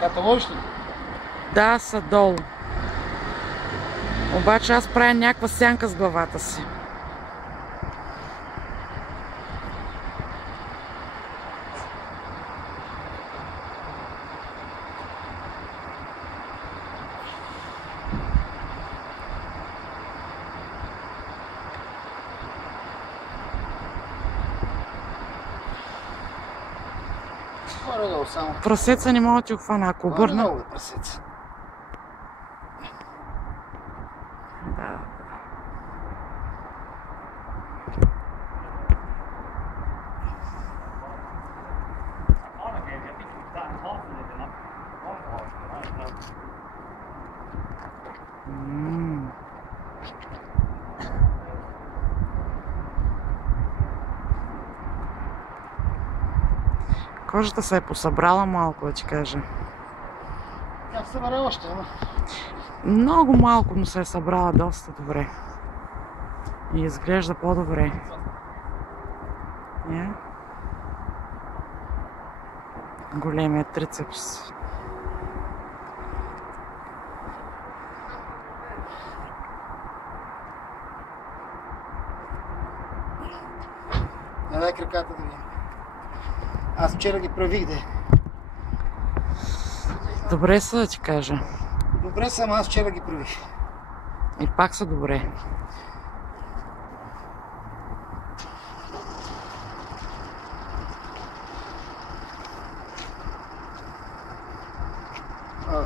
Каталожиш ли? Да, са долу. Обаче аз правя някаква сянка с главата си. Горе-долу само. Прасеца не мога да ти го хвана, ако обърна. Горе-долу прасеца. Да. Кожата се е посъбрала малко, да ти кажа. Тя се събере още, ама. Много малко, но се е събрала доста добре. И изглежда по-добре. Големият трицепс. Не дай краката да видим. Аз вчера ги правих, де. Добре са, да ти кажа. Добре са, ама аз вчера ги правих. И пак са добре. А.